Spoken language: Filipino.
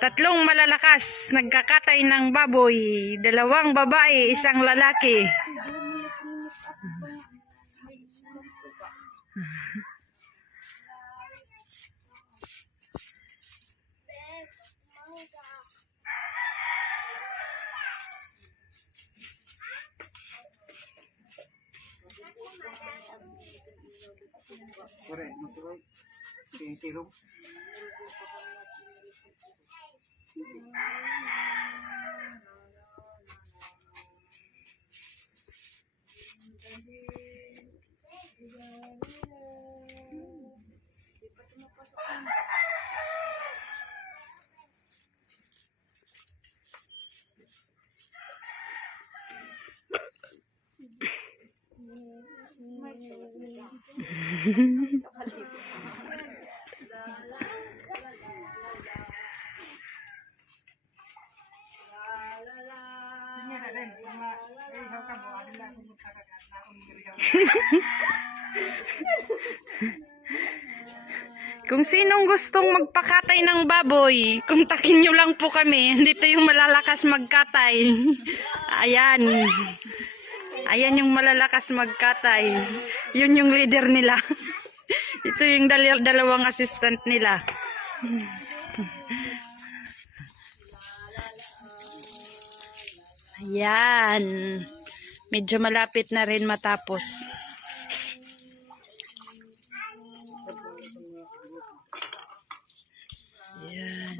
Tatlong malalakas nagkakatay ng baboy, 2 babae, 1 lalaki. Kung sinong gustong magpakatay ng baboy, kontakin nyo lang po kami. Dito yung malalakas magkatay. Ayan. Ayan yung malalakas magkatay. Yun yung leader nila. Ito yung 2 assistant nila. Ayan. Medyo malapit na rin matapos. Ayan.